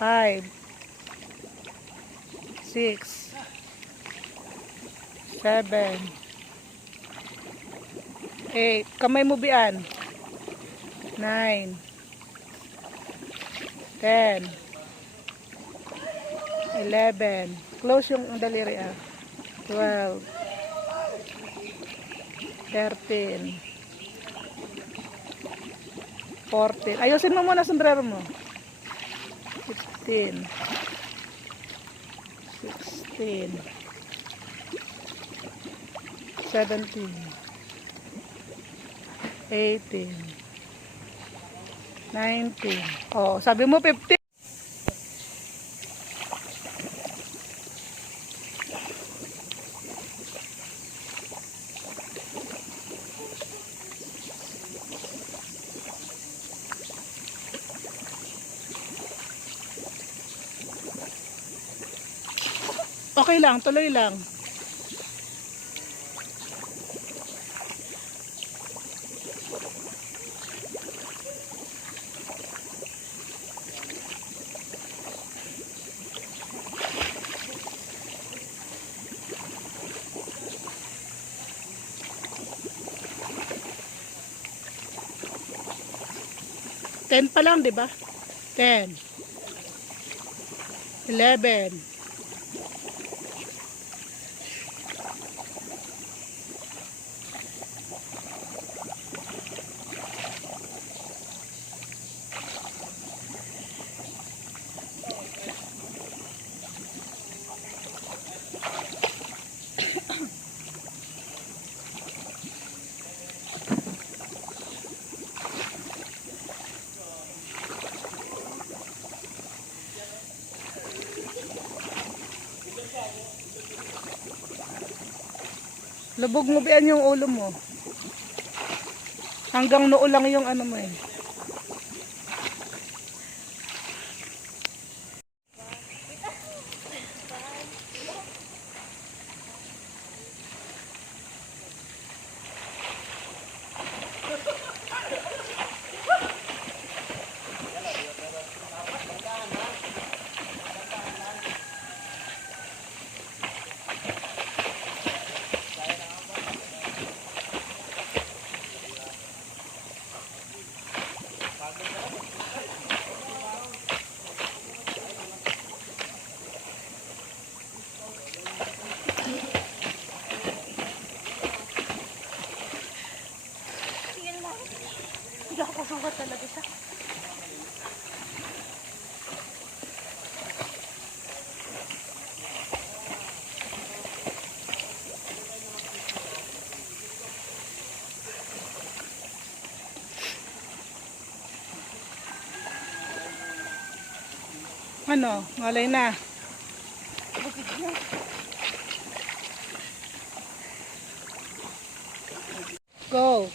5, 6, 7, 8. Kamay mo bian. 9, 10, 11. Close yung daliri 12, 13, 14. Ayusin mo muna sombrero mo. 15, 16, 17, 18, 19. Oh, sabi mo 15. Okay lang, tuloy lang. Ten pa lang, di ba? 10, 11, 'Lubog mo biyan yung ulo mo. Hanggang noo lang yung ano mo eh. Hindi ako kasugat talaga siya. Ano? Malay na. Go.